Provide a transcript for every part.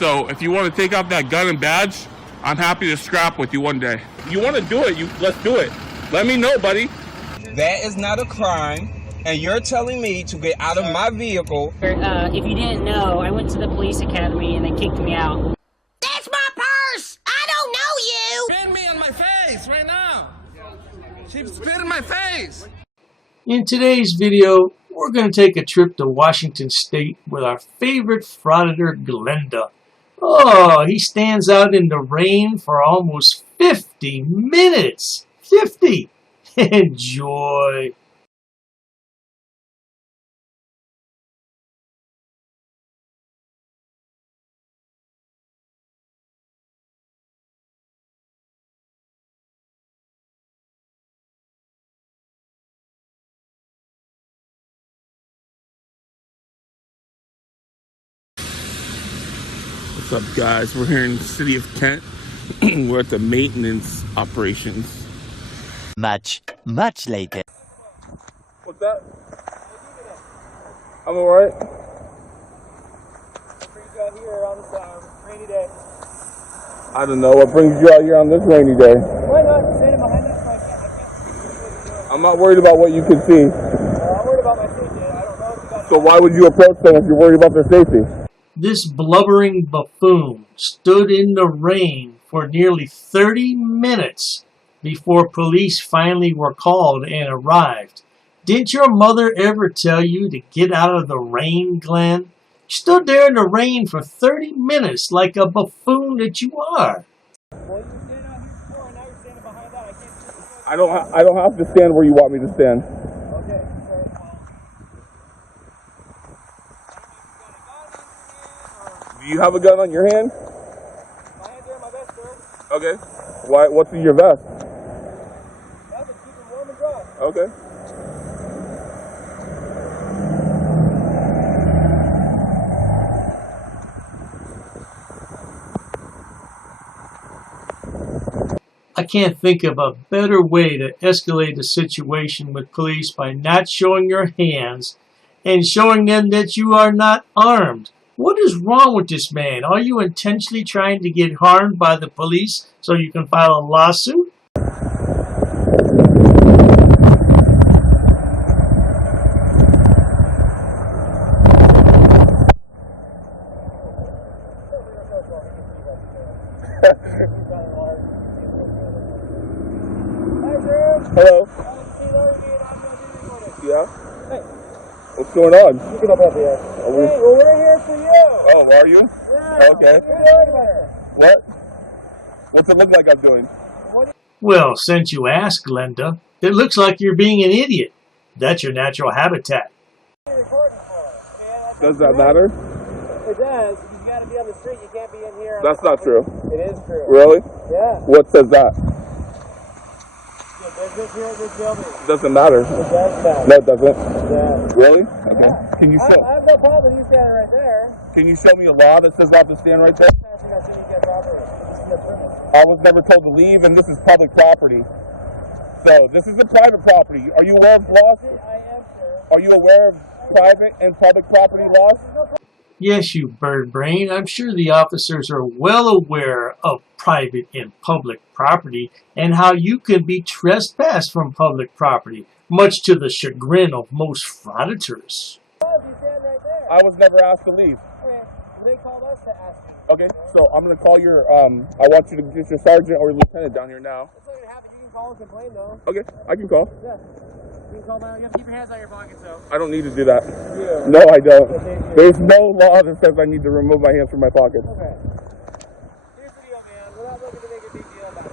So if you want to take out that gun and badge, I'm happy to scrap with you one day. You want to do it, let's do it. Let me know, buddy. That is not a crime, and you're telling me to get out of my vehicle. If you didn't know, I went to the police academy and they kicked me out. That's my purse! I don't know you! Spit me on my face right now! She spit in my face! In today's video, we're going to take a trip to Washington State with our favorite Frauditor Glee-Duh. Oh, he stands out in the rain for almost 50 minutes. 50! Enjoy! What's up, guys? We're here in the city of Kent. We're at the maintenance operations. Much later. What's that? I'm alright. What brings you out here on this rainy day? I don't know what brings you out here on this rainy day. Why not? Standing behind us, I can't. I'm not worried about what you can see. I'm worried about my safety. I don't know if you got. So why would you approach them if you're worried about their safety? This blubbering buffoon stood in the rain for nearly 30 minutes before police finally were called and arrived. Didn't your mother ever tell you to get out of the rain, Glenn? You stood there in the rain for 30 minutes like a buffoon that you are. Well, you were standing out here before, and now you're standing behind that. I can't see. I don't have to stand where you want me to stand. Okay. Do you have a gun on your hand? My hands are in my vest, sir. Okay. Why? What's in your vest? That's to keep it warm and dry. Okay. I can't think of a better way to escalate a situation with police by not showing your hands and showing them that you are not armed. What is wrong with this man? Are you intentionally trying to get harmed by the police so you can file a lawsuit? Hello? Yeah? Hey. What's going on? You get up out there. Hey, well, we're here for you. Oh, are you? Yeah. Okay. What? What's it look like I'm doing? Well, since you asked, Glee-Duh, it looks like you're being an idiot. That's your natural habitat. Does that matter? It does. You got to be on the street. You can't be in here. That's not true. It is true. Really? Yeah. What says that? Doesn't matter. It does matter. No, it doesn't. Yeah. Really? Okay. Yeah. Can you show? I have no problem with you standing right there. Can you show me a law that says I have to stand right there? I was never told to leave, and this is public property. So this is a private property. Are you aware of laws? I am, sir. Are you aware of private and public property laws? Yes, you bird brain. I'm sure the officers are well aware of private and public property and how you can be trespassed from public property, much to the chagrin of most frauditors. I was never asked to leave. Okay. They called us to ask you. Okay, so I'm going to call your, I want you to get your sergeant or your lieutenant down here now. That's not going to happen. You can call and complain, though. Okay, I can call. Yeah. You can call now. You have to keep your hands out of your pockets, though. I don't need to do that. Yeah. No, I don't. There's no law that says I need to remove my hands from my pockets. Okay. Here's the deal, man. We're not looking to make a big deal about it.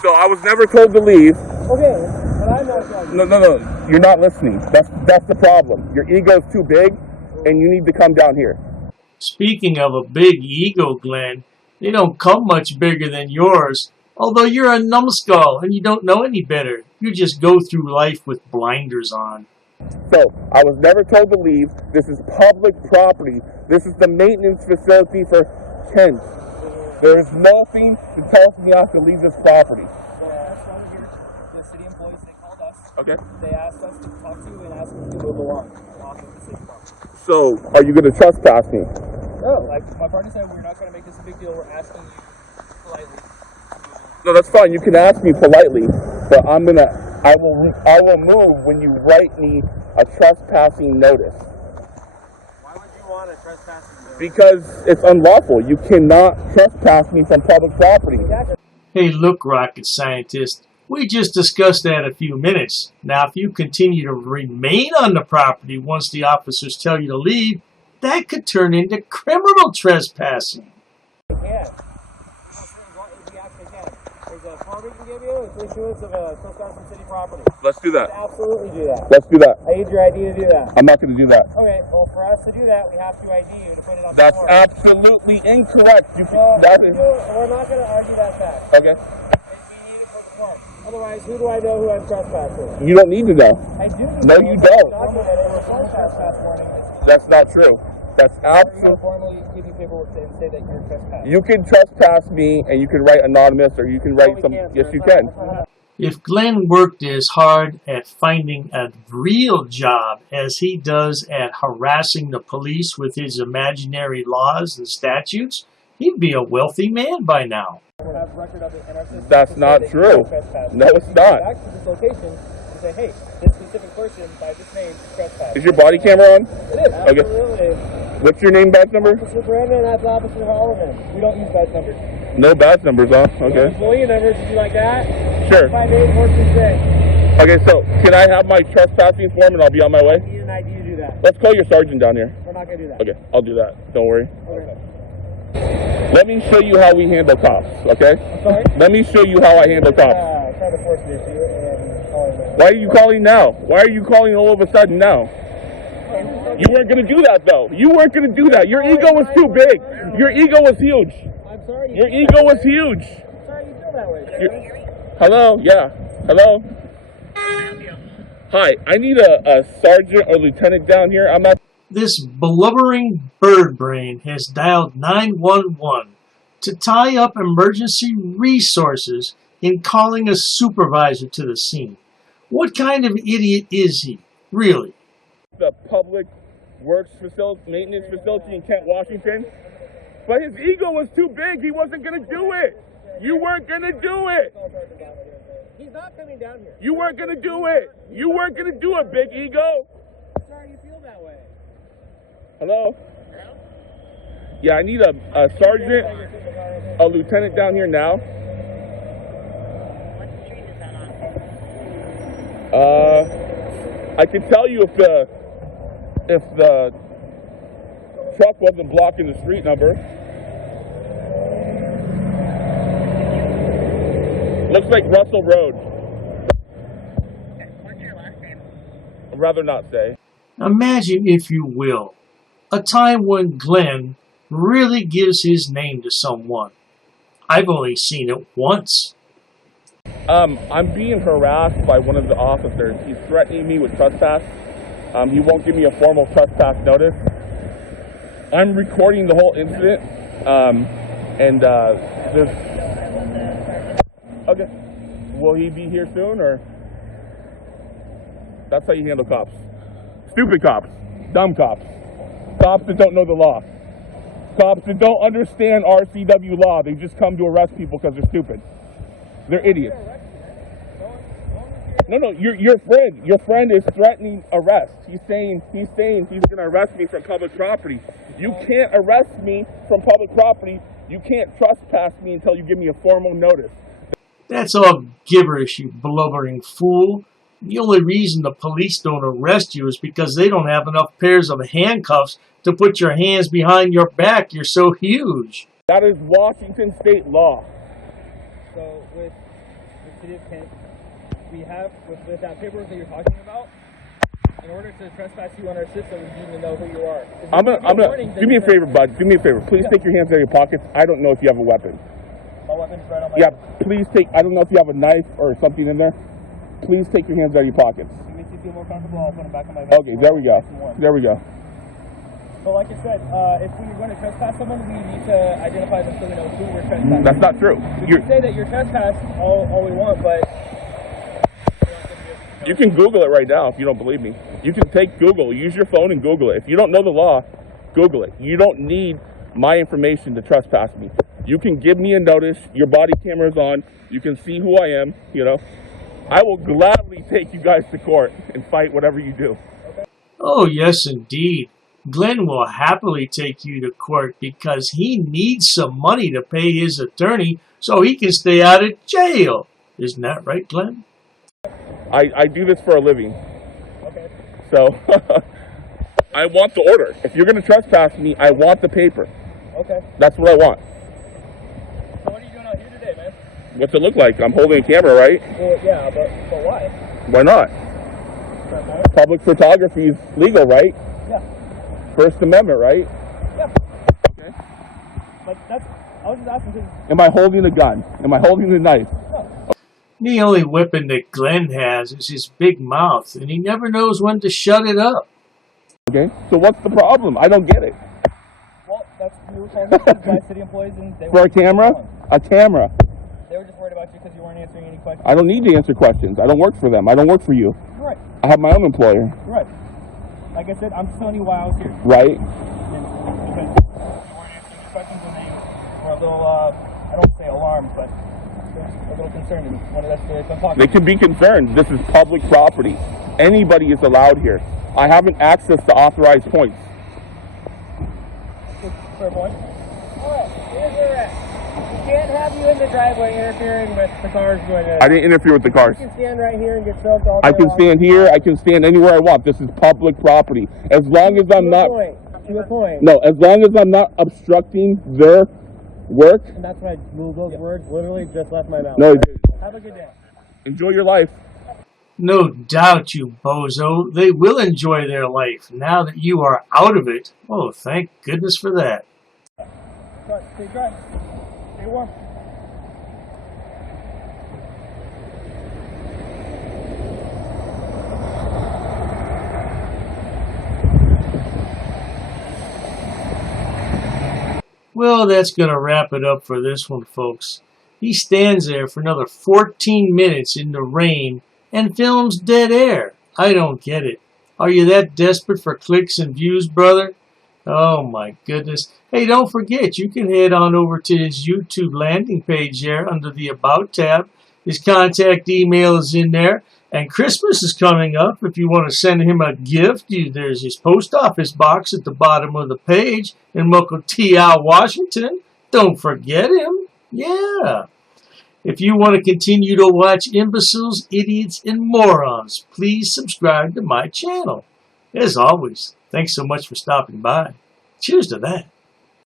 So I was never told to leave. Okay, but I'm not telling you. No. You're not listening. That's the problem. Your ego's too big, and you need to come down here. Speaking of a big ego, Glenn, they don't come much bigger than yours. Although you're a numbskull and you don't know any better. You just go through life with blinders on. So, I was never told to leave. This is public property. This is the maintenance facility for Kent. There is nothing that tells me I have to leave this property. That's why we're here. The city employees, they called us. Okay. They asked us to talk to you and ask you to move along off of the city property. So, are you going to trespass me? No, like my partner said, we're not going to make this a big deal. We're asking you politely. No, that's fine. You can ask me politely, but I will move when you write me a trespassing notice. Why would you want a trespassing notice? Because it's unlawful. You cannot trespass me from public property. Hey, look, rocket scientist. We just discussed that a few minutes. Now, if you continue to remain on the property once the officers tell you to leave, that could turn into criminal trespassing. You can. We actually can. There's a form we can give you. It's issuance of a trespassing city property. Let's do that. Absolutely do that. Let's do that. I need your ID to do that. I'm not going to do that. Okay, well, for us to do that, we have to ID you to put it on That's the form. absolutely incorrect. Well, That is, we're not going to argue that fact. okay. We need it for the form. Otherwise, who do I know who I'm trespassing? You don't need to know. I do. No, you don't. Documented a full trespass warning. That's not true. That's We're going to absolutely. formally give you paperwork to say that you're trespassing. You can trespass me, and you can write anonymous, or you can write some. Yes, you can. If Glenn worked as hard at finding a real job as he does at harassing the police with his imaginary laws and statutes, he'd be a wealthy man by now. Have record of it in our system That's to say not that true. you're trespassing. No, it's You go not. back to this location and say, hey, this specific person by this name is trespassing. Is your body camera on? It is. Okay. Absolutely. What's your name, badge number? Officer Brandon, that's Officer Holloman. We don't use badge numbers. No badge numbers, huh? Okay. Employee numbers, would you like that? Sure. 58426. Okay, so can I have my trespassing form and I'll be on my way? I need an ID to do that. Let's call your sergeant down here. We're not going to do that. Okay, I'll do that. Don't worry. Okay. Let me show you how we handle cops, okay? Sorry? Let me show you how I handle cops. Trying to force an issue and calling them. Why are you calling now? Why are you calling all of a sudden now? You weren't going to do that, though. You weren't going to do that. Your ego was too big. Your ego was huge. I'm sorry. Your ego was huge. I'm sorry you feel that way. Sir. Hello? Yeah. Hello? Hi, I need a sergeant or lieutenant down here. I'm not... This blubbering bird brain has dialed 911 to tie up emergency resources in calling a supervisor to the scene. What kind of idiot is he, really? The public works facility, maintenance facility in Kent, Washington. But his ego was too big. He wasn't going to do it. You weren't going to do it. He's not coming down here. You weren't going to do it. You weren't going to do it, big ego. I'm sorry you feel that way. Hello? Yeah, I need a sergeant, a lieutenant down here now. What street is that on? I can tell you if the truck wasn't blocking the street number. Looks like Russell Road. What's your last name? I'd rather not say. Imagine, if you will, a time when Glenn really gives his name to someone. I've only seen it once. I'm being harassed by one of the officers. He's threatening me with trespass. He won't give me a formal trespass notice. I'm recording the whole incident. Okay. Will he be here soon, or? That's how you handle cops. Stupid cops. Dumb cops. Cops that don't know the law. Cops that don't understand RCW law. They just come to arrest people because they're stupid. They're idiots. No, your friend is threatening arrest. He's saying he's going to arrest me from public property. You can't arrest me from public property. You can't trespass me until you give me a formal notice. That's all gibberish, you blubbering fool. The only reason the police don't arrest you is because they don't have enough pairs of handcuffs to put your hands behind your back. You're so huge. That is Washington state law. So with the city of Kent, we have, with that paperwork that you're talking about, in order to trespass you on our system, we need to know who you are. Do me a favor, bud. Do me a favor. Please take your hands out of your pockets. I don't know if you have a weapon. My weapon's right on my Yeah, please take, I don't know if you have a knife or something in there. Please take your hands out of your pockets. It makes you feel more comfortable. I'll put them back on my vest. Okay, there we go. There we go. But like I said, if we're going to trespass someone, we need to identify them so we know who we're trespassing. That's not true. We can say that you're trespassed all we want, but You can Google it right now if you don't believe me. You can take Google, use your phone and Google it. If you don't know the law, Google it. You don't need my information to trespass me. You can give me a notice, your body camera's on, you can see who I am, you know. I will gladly take you guys to court and fight whatever you do. Oh, yes, indeed. Glenn will happily take you to court because he needs some money to pay his attorney so he can stay out of jail. Isn't that right, Glenn? I do this for a living. Okay. So, I want the order. If you're going to trespass me, I want the paper. Okay. That's what I want. So what are you doing out here today, man? What's it look like? I'm holding a camera, right? Well, yeah, but why? Why not? Public photography is legal, right? Yeah. First Amendment, right? Yeah. Okay. But I was just asking because... Am I holding a gun? Am I holding a knife? No. The only weapon that Glenn has is his big mouth, and he never knows when to shut it up. Okay, so what's the problem? I don't get it. Well, we were calling by city employees and they For a camera? A camera. They were just worried about you because you weren't answering any questions. I don't need to answer questions. I don't work for them. I don't work for you. You're right. I have my own employer. You're right. Like I said, I'm just telling you why I was here. Right? And because you weren't answering any questions and they were a little, I don't say alarmed, but a little concerned and wanted us to come talk. They can be concerned. This is public property. Anybody is allowed here. I haven't access to authorized points. Fair point. Alright, here's where we're at. We can't have you in the driveway interfering with the cars going in. I didn't interfere with the cars. You can stand right here and get soaked all day I can long. stand here. I can stand anywhere I want. This is public property. As long as I'm not... To a point. No, as long as I'm not obstructing their work. And that's why those words literally just left my mouth. No, it didn't. Have a good day. Enjoy your life. No doubt, you bozo. They will enjoy their life now that you are out of it. Oh, thank goodness for that. Stay dry. Stay warm. Well, that's going to wrap it up for this one, folks. He stands there for another 14 minutes in the rain and films dead air. I don't get it. Are you that desperate for clicks and views, brother? Oh my goodness. Hey, don't forget, you can head on over to his YouTube landing page there under the About tab. His contact email is in there. And Christmas is coming up. If you want to send him a gift, there's his post office box at the bottom of the page in Mukilteo, Washington. Don't forget him. Yeah. If you want to continue to watch imbeciles, idiots, and morons, please subscribe to my channel. As always, thanks so much for stopping by. Cheers to that.